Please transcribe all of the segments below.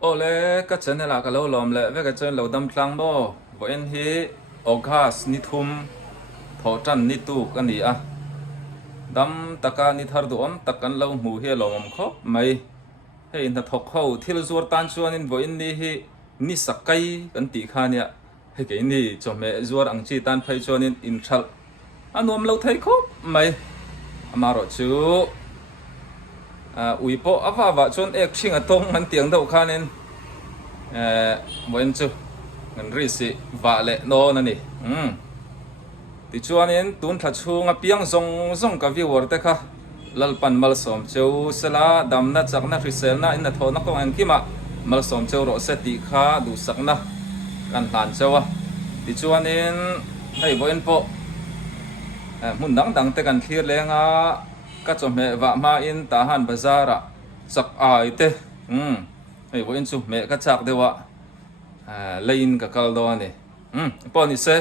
Ole ka chen la ka lo lom le ve ka chen lo dam tlang bo bo en hi August ni thum tho tan ni tu kan ni a dam taka ni thar du om takan lo mu hi lo om kho mai hei na thok ho thil zur tan chuan in bo in ni hi ni sakai kan ti kha nia he ke ni chome zur ang chi tan phai chuan in thal anom lo thai kho mai amaro chu ui po awa chuan ek thing atong man tiang deuh khanin boin chu ngan ri si wa le no na ni ti chuanin tun thla chhunga piang zong zong ka viewer te kha lalpan mal som cheu sela damna chakna hrisel na in na thona ko an kima mal som cheu ro se ti kha du sakna kan hlan chewa ti chuanin hei boin po mun dang dang te kan thlir lenga ka chome wa ma in ta han bazara chak ai te hei boin chu me ka chak dewa lein ka kal do ani po ni se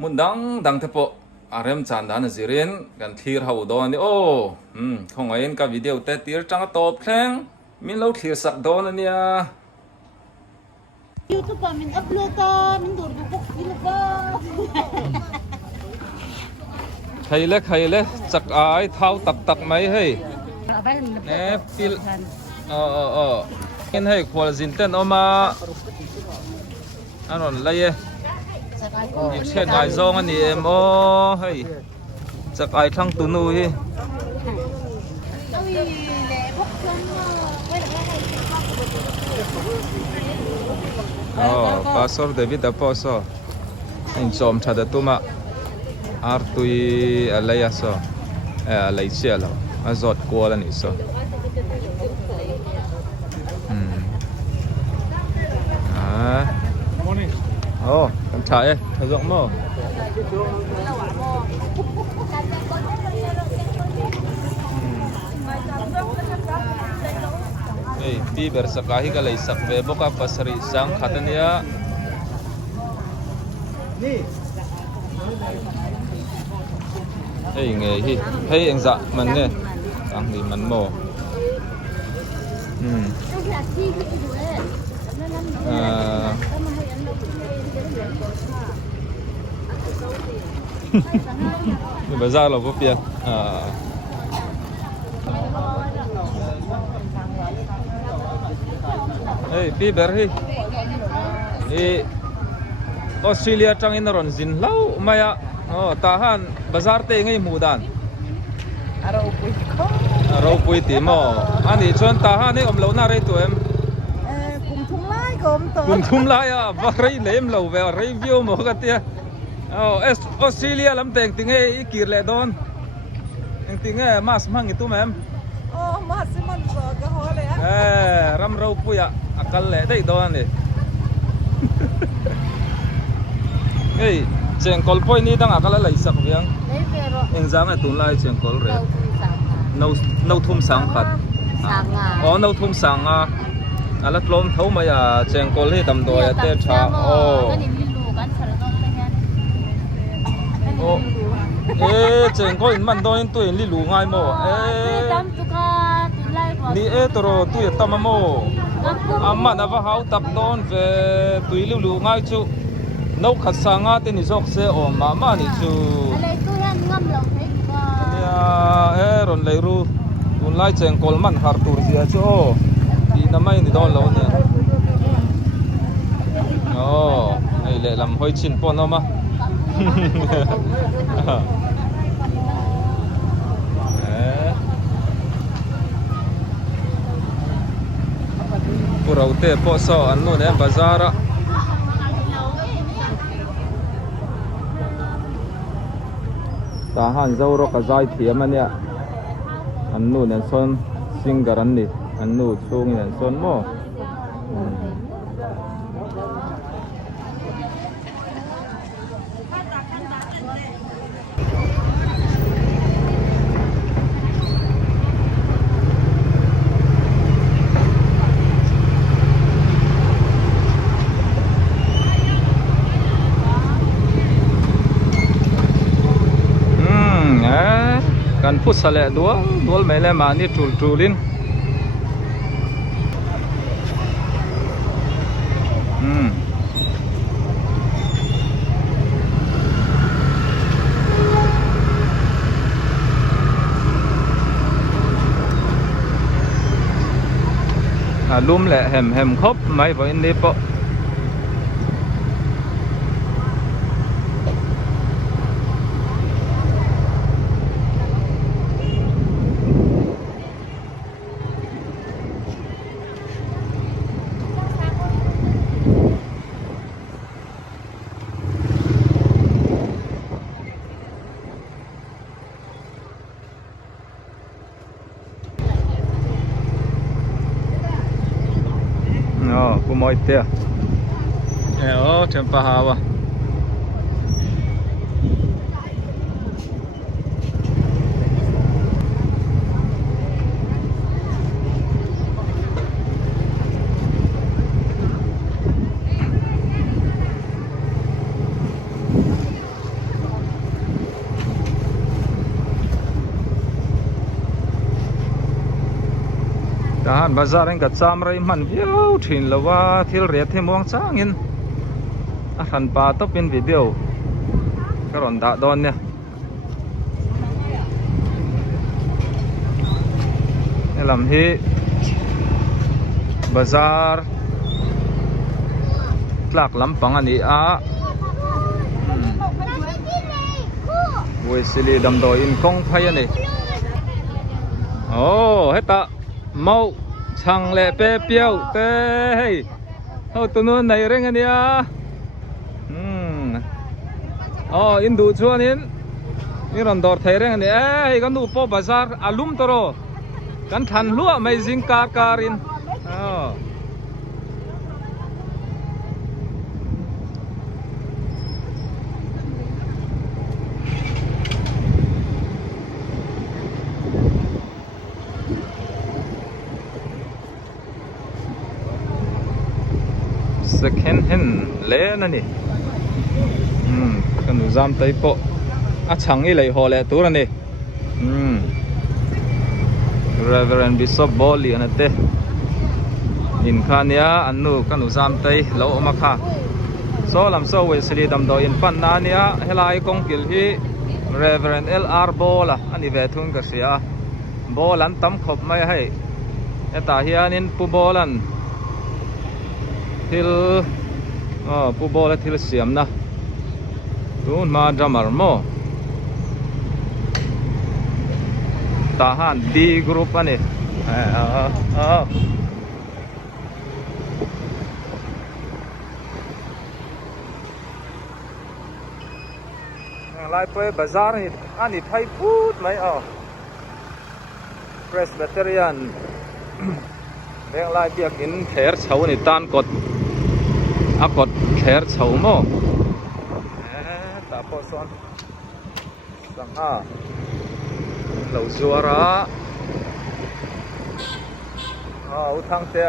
mun dang dang te po arem chan dan zirin kan thlir hau do ani o khong ain ka video te tir tang top thleng min lo thlir sak do na nia YouTube pa min upload ta min dur bu min ba khaile chak ai thau tak tak mai hei ne pil in hei khwal zin ten oma anon laye ik chen ngai zong ani em o hei chak ai thang tu nu hi Pastor David Aposo in chom thada tuma artui alaya so alai chelo azot kola ni so morning kan thai thajok mo bi ber sakahi ka lai sak ve boka pasari sang khatania hei nge hi hei eng za man nge ang ni man mo ni bazar lo pia hei bi ber hi Australia tang in ron zin lau maya tahan bazar te ngai mudan aro pui ti mo ani chon tahan ni om lo na re tu em kum thum lai a va rei lem lo ve review mo ka tia Australia lam teng ting e ikir le don eng ting e mas mang itu mem mas man zo ga hole ram ro pui a akal le dei don ni hey chengkol poi ni dang akala lai sak biang exam e tun lai chengkol re no thum sang khat no thum sang a ala tlom thau ma ya chengkol hi dam do ya te tha chengkol in man do in tu in li lu ngai mo ni toro tu ya tamamo amma na va hau tak don ve tu li lu ngai chu nấu khát sang á tên dọc xe ôm mà ni chú nia ron lấy ru tuần lai chèn col man har tur zia chú đi năm nay ni don lâu nè này lệ làm hơi chín pon không á purau te po so an no ne bazar á tahan zauro ka zai thiam ania annu nen son singer an ni annu chung nen son mo kan put sale dua mai le ma ni tul tulin Lum lẹ hem khóc mấy với anh đi bộ. Kumoy tia. Tempa hawa. Dahan bazar ang katsamray man view thin lawa thil riat he mong changin a han pa top in video karon da don nya elam hi bazar tlak lampang ani a Wesley dam do in kong phai ani heta mau chang lệ pe piao te tu nun này reng anh ya indu chuan in ron dor thei reng ani kan nu po bazar alum toro kan than lua mai jing karin second hand le na ni kan zam tai po a chang i lei ho le tur ani Reverend Bishop Boli anate in khania anu kan zam tai lo ma kha so lam so we sri dam do in pan na nia helai kong kil hi Reverend LR Bola ani ve thun ka sia bolan tam khop mai hai eta hianin pu bolan thil pu bola thil siam na tun ma drummer mo tahan D group ani lai pe bazar ni ani thai put mai Presbyterian beng lai biak in ther chho ni tan kot akot ther chho mo ta po son sanga lo zuara u thang te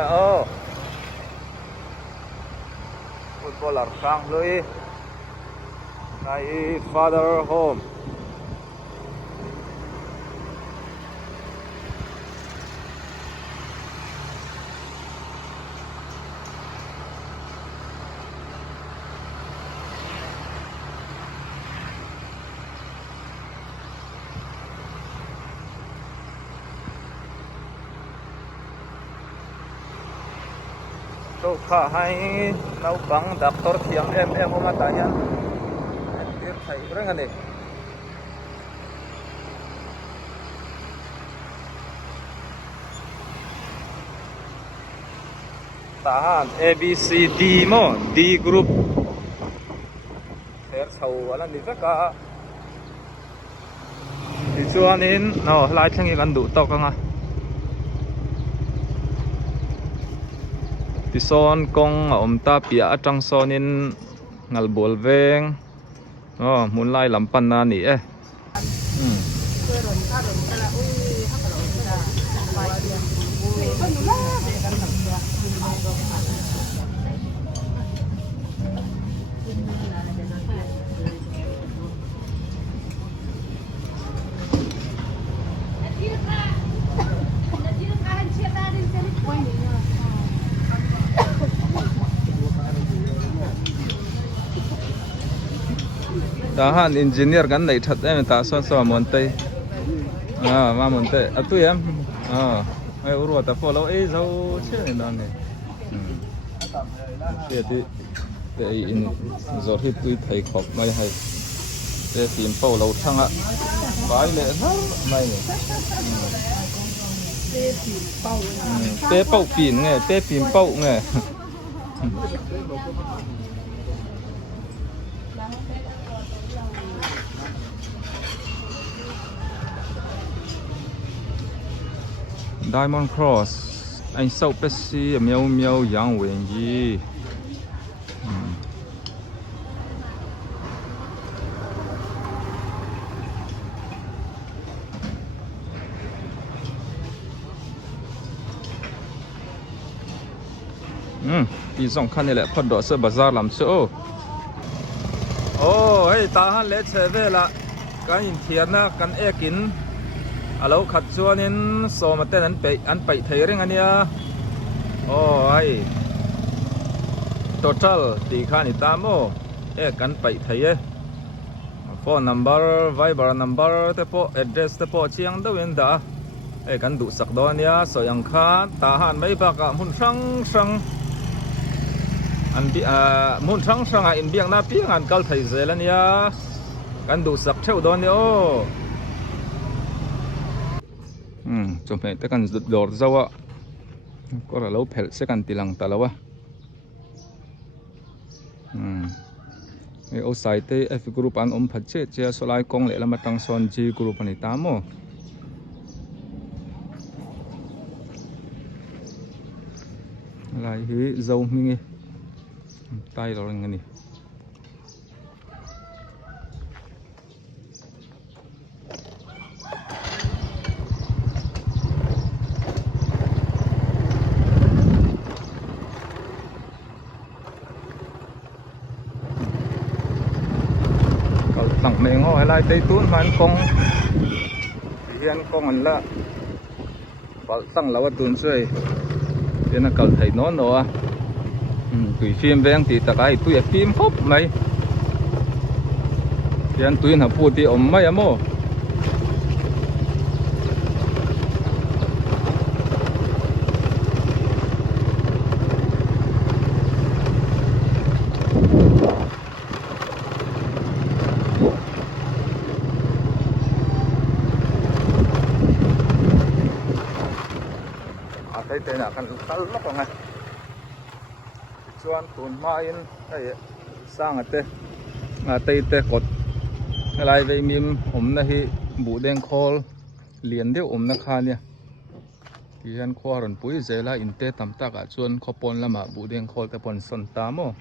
footballer khang loi nai father home to kha hai nau bang doctor thiam em ma ta hian tir thai reng ani tahan ABCD mo D group ther chho ala ni veka ti chuanin lai thangi kan du to kanga tison kong ta pia atang sonin ngal bol veng mun lai lampan na ni ta han engineer kan nei that em ta son so mon te ma mon te tu em ai uru ta follow e zo che ne dan ne te ti te in zor hi pui thai khop mai hai te tim pau lo thanga bai le na mai ne te pau pin nge te pin pau nge Diamond Cross anh sâu Pepsi miêu miêu yang wen yi đi dòng khăn này lại phật đỏ sơ bazaar làm chỗ hey ta han lệ chế về là cái nhìn thiệt na cái ekin alo khát chuan in so mà tên anh bị thấy riêng anh nha ai total thì khá ni ta mo anh bị thấy phone number viber number te po address te po chiang đâu in da anh đủ sắc đó nha so yang khá ta han mấy bác mun sang anh bị mun sang in biang na piang anh kal thấy dễ là nha anh đủ sắc theo đó nha chụp này tất cả đồ rau á có là lâu phèn sẽ cần tilang ta lâu á ô sai te F group an phát chế chia số lại công lệ là mặt tăng son G group này tám mô lại hí dâu mình tay rồi nghe nè tặng mình ngồi lại tây tuôn mà anh công hiện công anh là bảo tăng là tuôn chơi thế là cầu thầy nó nữa tùy phim về anh thì tất cả tùy phim phốp mấy hiện tùy là phụ thì ổn mấy em ô tên là căn lóc vào ngay chuan tuần mai đây sang ở tây tây cột lại về miền này bù đen khol liền điệu nó khan nha thì anh khoa rồi bùi dễ là in tê tầm ta cả chuan khopon là mà bù đen khol ta pon son tam ô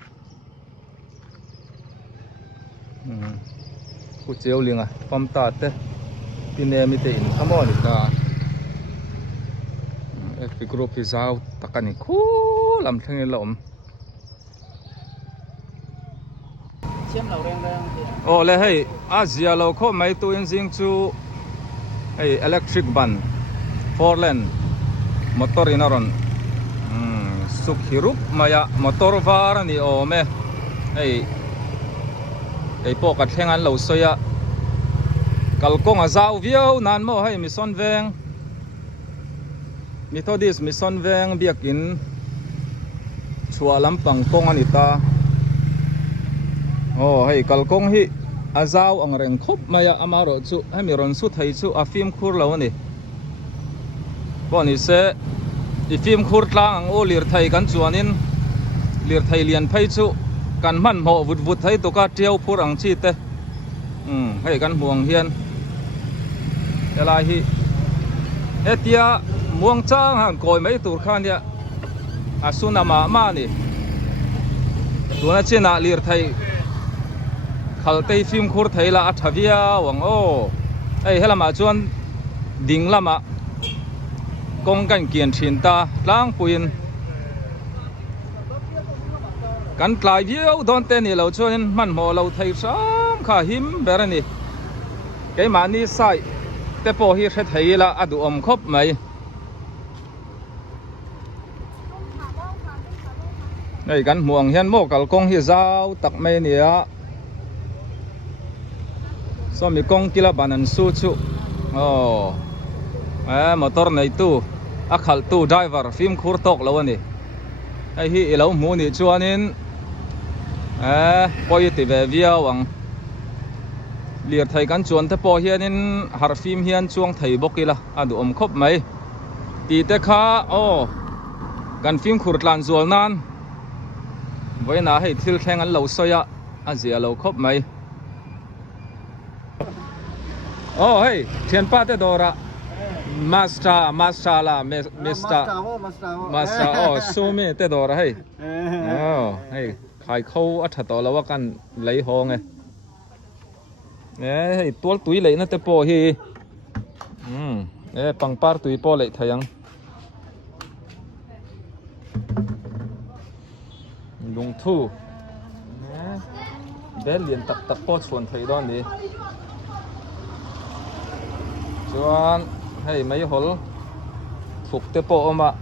cụ chiếu liền phong ta tê tin em mi tê in tham ô ta cái group thì sao tất cả những khu làm thằng này lộn lẽ hay Asia lâu có mấy tụi anh riêng chú hay electric van 4 lane motor ina ron suk hirup maya motor var ni ome hay po ka thengan lo soya kalkong azau viau nan mo hay mi son veng Methodist Mission veng biakin chua lampang kong anita hei kalkong hi azau ang reng khop maya amaro chu hemiron su thai chu a film khur lo ni boni se i film khur tlang ang o lir thai kan chuanin lir thai lian phai chu kan man mo vut vut thai to ka tiau phur ang chi te hei kan huang hian elai hi etia muang chang han koi mấy tur khan ya asuna ma ni tuna chena lir thai khal tei film khur thai la athavia wang o ei helama chuan ding lama kong kan kian thin ta lang puin kan tlai viau don te ni lo chuan man mo lo thai sam kha him berani cái mani sai te po hi the thai la adu om khop mai đây kan muang hian mo kalkong hi zau tak mai nia so mi kong kila banan su chu motor này tu khal tu driver phim khur tok lo ni ai hi lo mu ni chuanin poi ti ve via wang liệt thầy cán chuồn thế po hiền nên har phim hiền chuông thầy bốc kia là adu khop mấy tì te kha gan phim khurt lan zual nan với na hay thil khen an lâu soya azia lâu khop mấy hey thian pa te dora master la master so me te dora hey hey khai khâu at to la wa kan lấy ho nge hey tuol tui lấy na te po hi pang par tui po lấy thayang lung thu bé liền tập po chuan thầy đó đi chuan hey mấy hol phục te po mà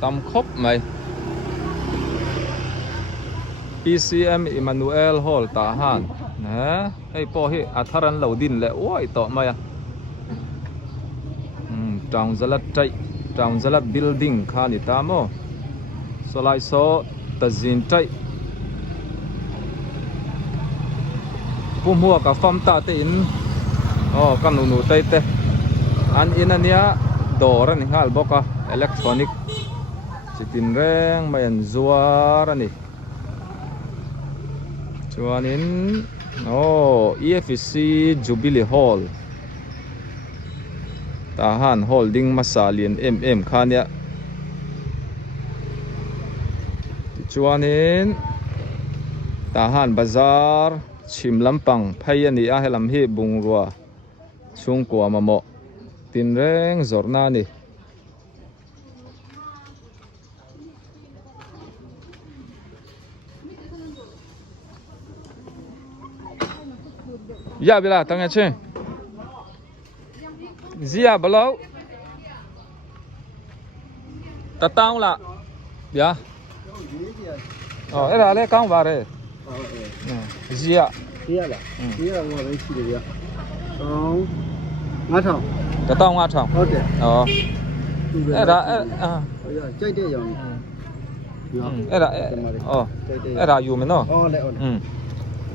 tam khop mày PCM Emmanuel Hall ta han nè hey po hi atharan lo din le oi to maya trong zalat building kha ni ta mo so lai so ta zin tai pum hua ka fam ta te in kan nu tai te an in ania dor an hal boka electronic chitin reng mayan zuar ani chuanin EFC Jubilee Hall tahan holding masalian khania chuanin tahan bazar chimlampang phai ani a helam hi bungrua chungkwa mamo tinreng zorna ni ya bila tanga che zia belau tatang la ya era le kang ba re zia là ngồi đấy chỉ được ngã thòng tatang nga thang era chơi chơi rồi era yu men no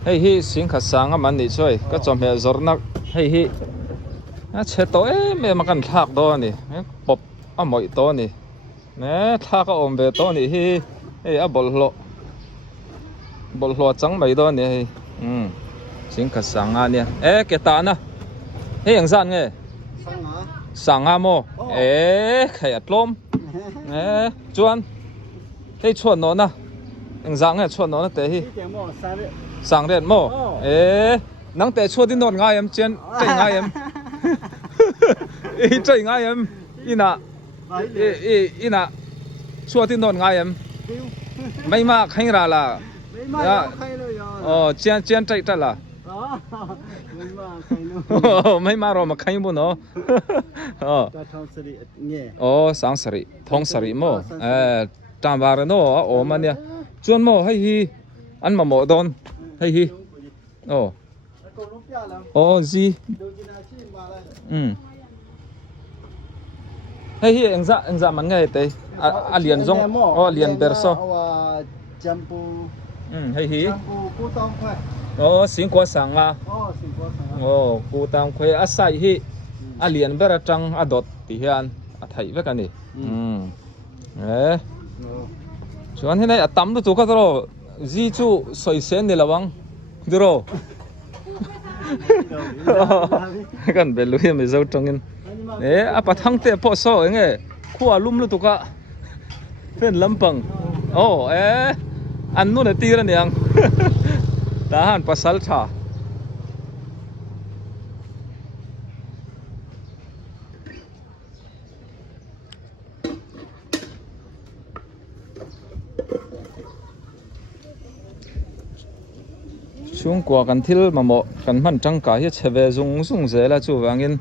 hey hi sing kha sang man ni choi ka chom he zornak hey hi che to me makan thak do ni pop amoi to ni ne thak a om ve to ni hi hey a bol hlo chang mai do ni hi sing kha sang a ni ke ta na hey yang zan nge sang a mo khai atlom chuan hey chuan no na yang zang nge chuan no na te hi sang rệt mô nắng tệ chua tin đồn ngay em trên chạy ngay em chạy ngay em ina chua tin đồn ngay em mấy mà khanh ra là chen chạy chạy là mấy mà rồi mà khanh bún nó sáng sari thong sari mô tam vào nó mà nè chuan mô hay hi ăn mà mổ đòn hay hi gì hay hi anh dạ mắn nghe tây liền rong liền berso hay hi xin qua sang à cu tam khuê asai hi liền bera trăng adot ti hian thai với cái này chuan thế này tắm được cả rồi gì chú soi sen de lawang duro kan belu hi me zo tongin apa thang te po so nge khuwa lum lu tuka fen lampang an nu na tira niang tahan pasal tha chung qua kan thil mamo kan man tang ka hi cheve zung zela chu wangin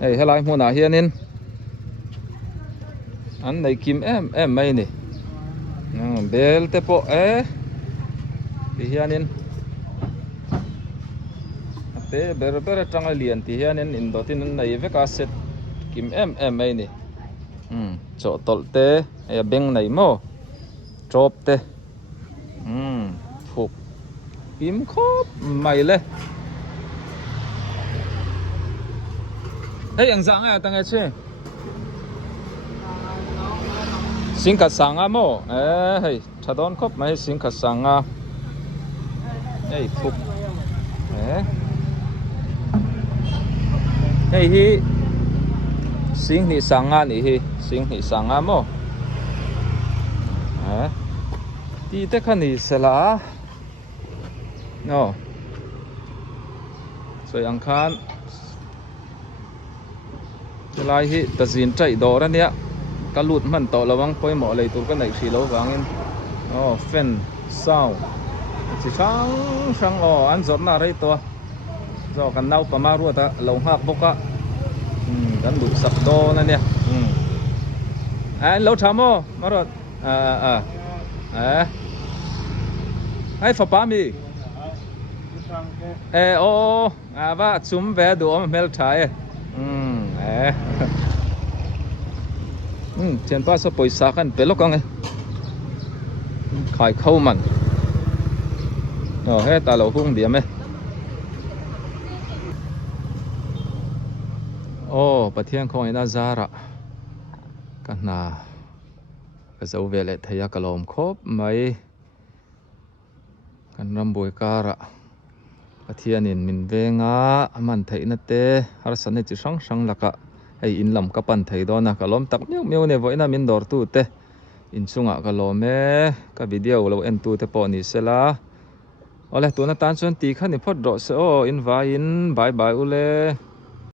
helai hmuna hianin an nei kim em mai ni bel te po ti hianin te ber tang lian ti hianin in dotin nei veka set kim em ai ni cho tol te ya beng nei mo drop te phuk kim khop mai le hey ang zang ai tang che singkat sanga mo hey thadon khop mai singkat sanga hey phuk hey hi sing ni sanga ni hi sing ni sanga mo ti te khani sela no soi ang khan lai hi tazin chai do ra nia kalut man to lawang poi mo lei tur ka nei si lo wangin fan sound chi sang an zot na rei to do kan nau pa ma ru ta lo hak boka kan du sak do na nia lo thamo marot ai fa pa mi va chum ve du om mel thai chen pa so poisa kan pelok ang khai khâu man he ta lo hung điểm pathian khong ina zara kana ka zo vele thaya kalom khop mai kan ramboi kara pathian in min venga aman theina te har san chi sang laka ei in lam ka pan thei do na kalom tak meu ne voina min dor tu te in chunga kalome ka video lo en tu te po ni sela ole tu na tan chon ti khan ni phot ro se in vai in bye ule